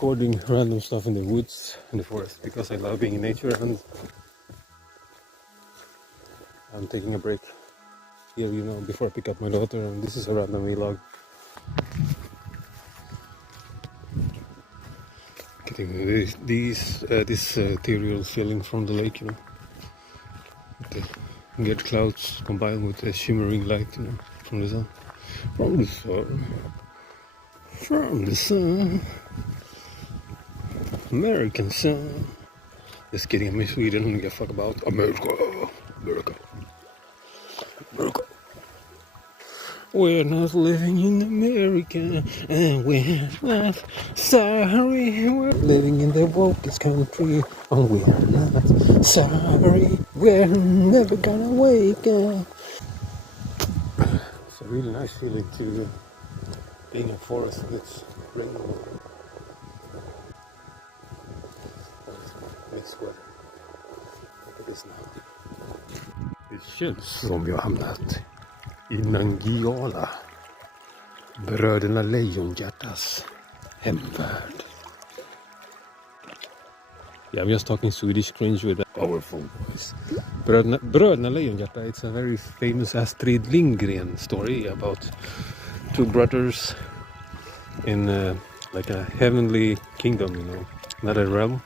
recording random stuff in the woods and the forest because I love being in nature, and I'm taking a break here, you know, before I pick up my daughter, and this is a random vlog. Getting this ethereal feeling from the lake, you know. The get clouds combined with the shimmering light, you know, from the sun. From the sun. From the sun. American sun. Just kidding, I'm in Sweden, I don't give a fuck about America. America. America. We're not living in America, and we're not sorry. We're living in the wokest country, and we're not sorry. We're never gonna wake up. It's a really nice feeling to being in forest and it's raining. Mixed weather. Look at this now. Det känns som jag hamnat i Nangijala, Bröderna lejonhjärtas hemvärld. Yeah, I'm just talking Swedish cringe with a powerful voice. Bröderna lejonhjärta, it's a very famous Astrid Lindgren story about two brothers in like a heavenly kingdom, you know, not a realm.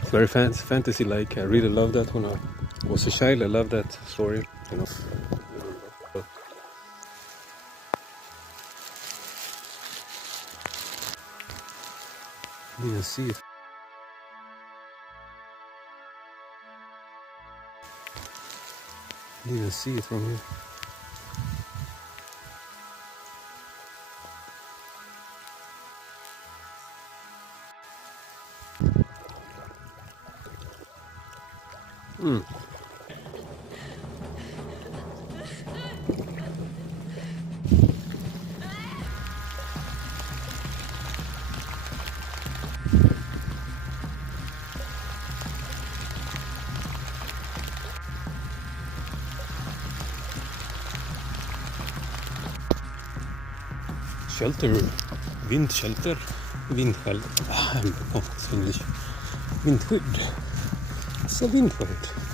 It's very fantasy-like. I really loved that when I was a child. I loved that story, you know. You can see it. You can see it from here. Shelter, vindshelter, vindskydd. It's English. Vindskydd. It's a vindskydd.